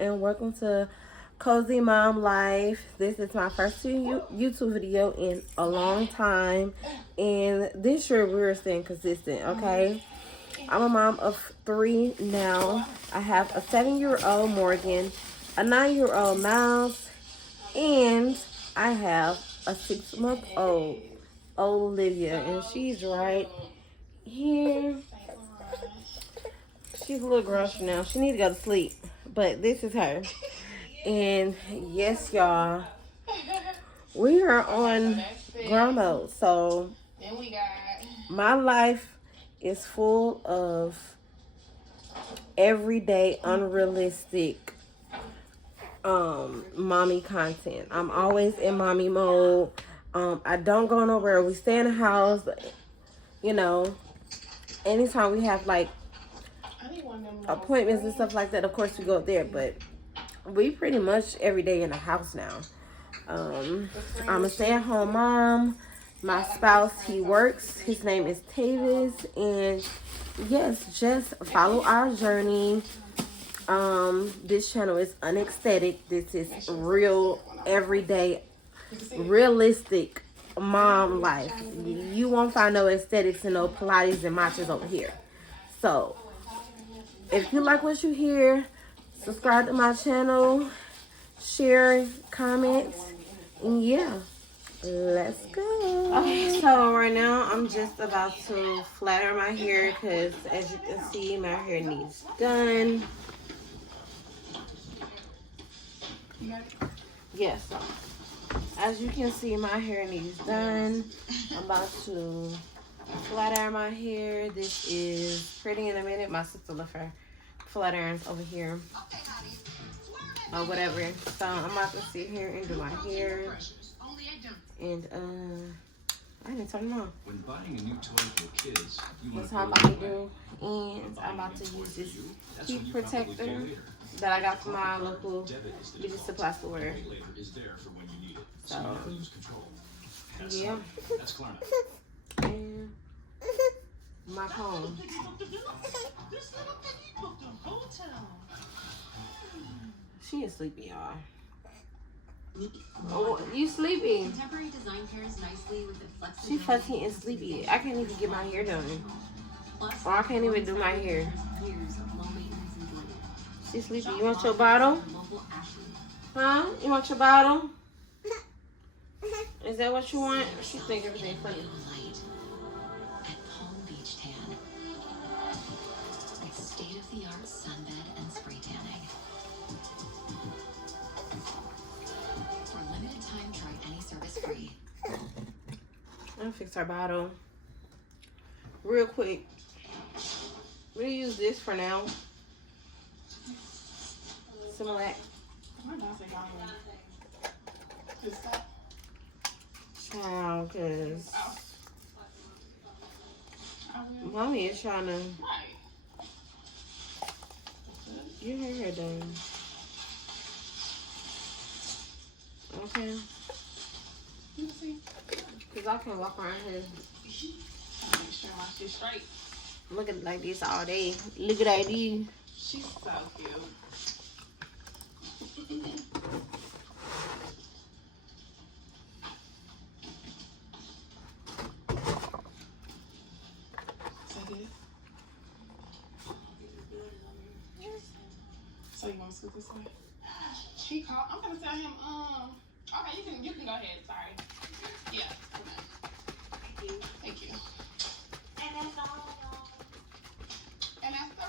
and welcome to Cozy Mom Life. This is my first YouTube video in a long time, and this year we're staying consistent, okay? I'm a mom of 3 now. I have a 7-year-old Morgan, a 9-year-old Miles, and I have a 6-month-old Olivia, and she's right here. She's a little grumpy now. She needs to go to sleep, but this is her. And yes, y'all, we are on grown mode. So my life is full of everyday unrealistic mommy content. I'm always in mommy mode. I don't go nowhere. We stay in the house. You know, anytime we have like appointments and stuff like that, of course we go up there, but we pretty much every day in the house now. I'm a stay-at-home mom. My spouse, he works. His name is Tavis, and yes, just follow our journey. This channel is unaesthetic. This is real, everyday, realistic mom life. You won't find no aesthetics and no Pilates and matchas over here. So if you like what you hear, subscribe to my channel, share, comment, and yeah, let's go. Okay, so right now I'm just about to flatter my hair because as you can see, my hair needs done. Yes, so as you can see, my hair needs done. I'm about to flat iron my hair. This is Pretty in a Minute. My sister left her flat irons over here or whatever. So I'm about to sit here and do my hair. And I didn't turn them on. When buying a new toy for kids, that's how I'm about to do. And I'm about to use this heat protector that I got from my local beauty supply store. So yeah. And my comb. She is sleepy, y'all. Oh, you sleepy? Contemporary design pairs nicely with the flexibility. She fussy and sleepy. I can't even get my hair done. Or I can't even do my hair. She's sleepy. You want your bottle? Huh? You want your bottle? Is that what you want? She thinks everything's funny. State-of-the-art sunbed and spray tanning. For limited time, try any service free. I'll fix our bottle real quick. We'll use this for now. Similac. Child, cause mommy is trying to get her hair done. Okay. Cause I can't walk around here. Make sure my shit's straight. Looking like this all day. Look at that dude. She's so cute. So you want to scoot this way? She called. I'm gonna tell him. Okay, you can go ahead. Sorry. Yeah. Okay. Thank you. Thank you. And that's all. And that's all.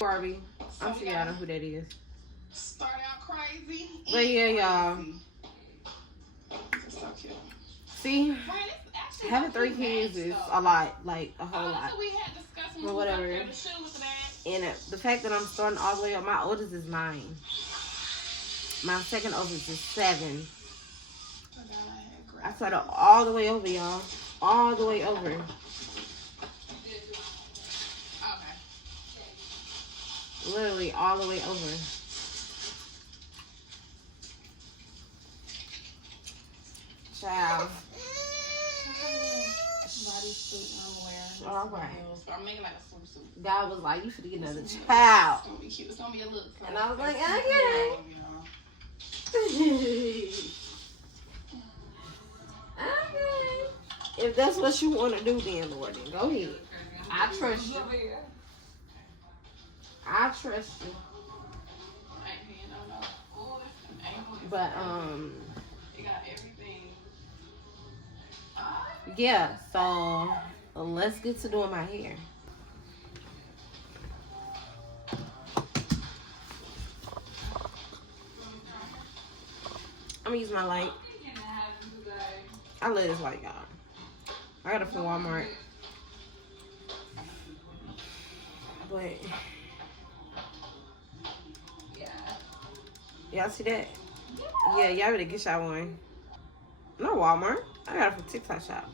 Barbie. I'm sure y'all know who that is. Start out crazy. But yeah, y'all. So cute. See, having 3 kids is a lot, like a whole lot. But whatever. And the fact that I'm starting all the way up, my oldest is 9. My second oldest is 7. I started all the way over, y'all. All the way over. Okay. Literally all the way over. All right. I'm making like a swimsuit. God was like, you should get another child. It's gonna be cute. It's gonna be a look. And I was like, okay. Okay. If that's what you want to do, then Lord, then go ahead. I trust you. I trust you. But it got everything. Yeah. So let's get to doing my hair. I'm gonna use my light. I love this light, y'all. I got it from Walmart. But y'all see that? Yeah, y'all better get y'all one. No Walmart. I got it from TikTok shop.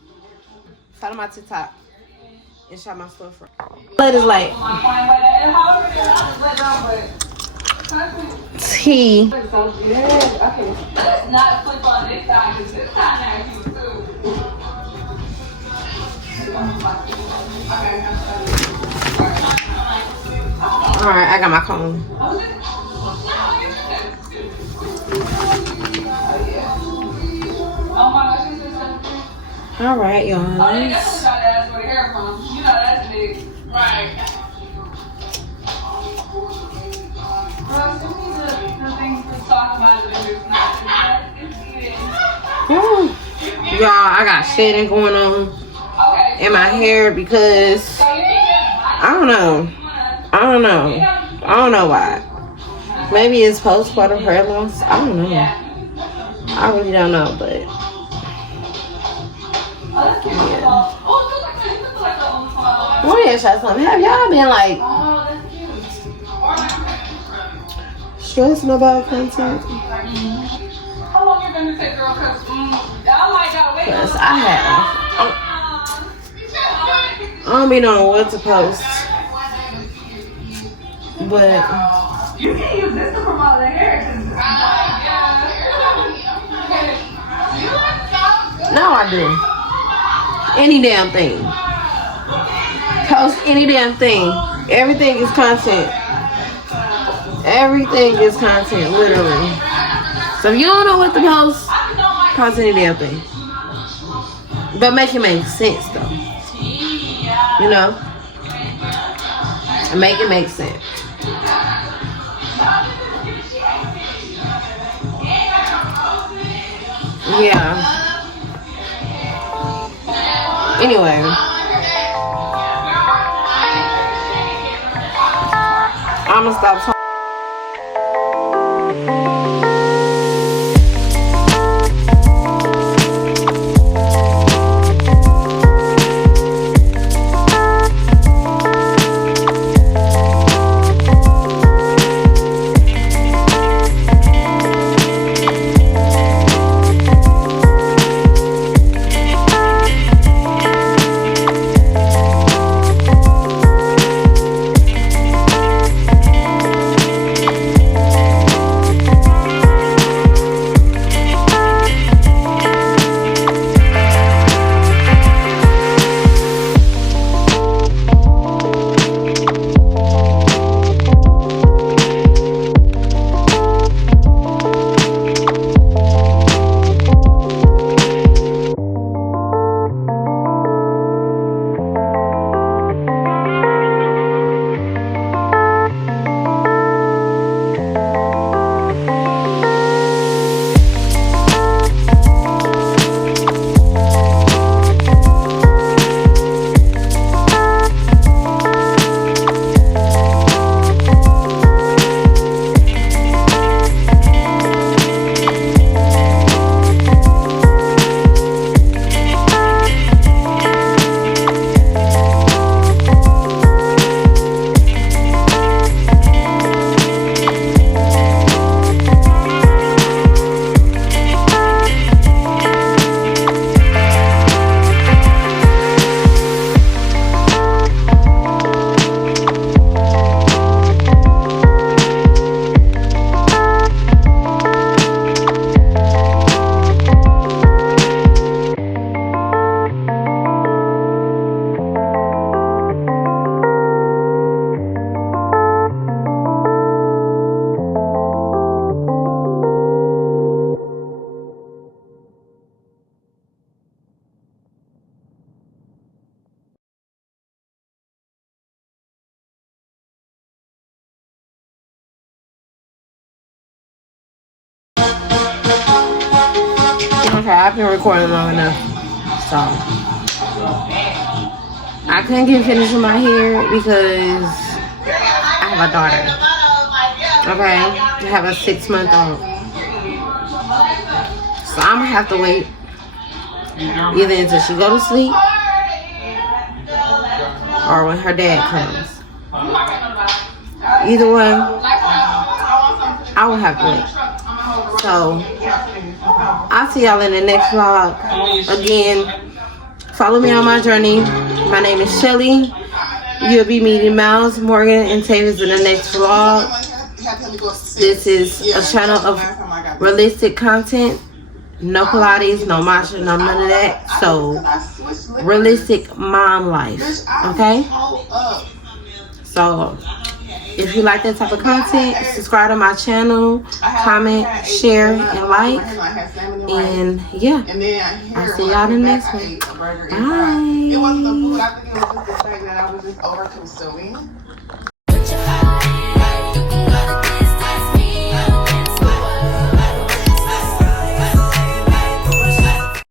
Follow my TikTok and shop my storefront. Light is light. Tea. Let's not flip on this side because this side now cute too. Alright, I got my comb. Alright, y'all. Oh, yeah, that's what I asked where the hair from. You know that's big. Right. Y'all, I got shedding going on in my hair because I don't know why. Maybe it's postpartum hair loss. I don't know. I really don't know, but yeah. Let me ask y'all something. Have y'all been like stressing about content? How long you been to take girl? Cause I have. I don't be knowing what to post, but you can use this to promote the hair. no, I do. Any damn thing. Post any damn thing. Everything is content. Everything is content, literally. So if you don't know what to post, post any damn thing. But make it make sense, though. You know? Make it make sense. Yeah. Anyway. I'm gonna stop talking. I've been recording long enough. So I couldn't get finished with my hair because I have a daughter. Okay, I have a 6-month-old. So I'm gonna have to wait either until she go to sleep or when her dad comes. Either one, I will have to wait. So I'll see y'all in the next vlog. Again, follow me on my journey. My name is Shelly. You'll be meeting Miles, Morgan, and Tavis in the next vlog. This is a channel of realistic content. No Pilates, no matcha, no none of that. So, realistic mom life. Okay? So, if you like that type of content, subscribe to my channel, comment, share, and like. And yeah, I'll see y'all in the next one. Bye. It wasn't the food. I think it was just the fact that I was just over consuming.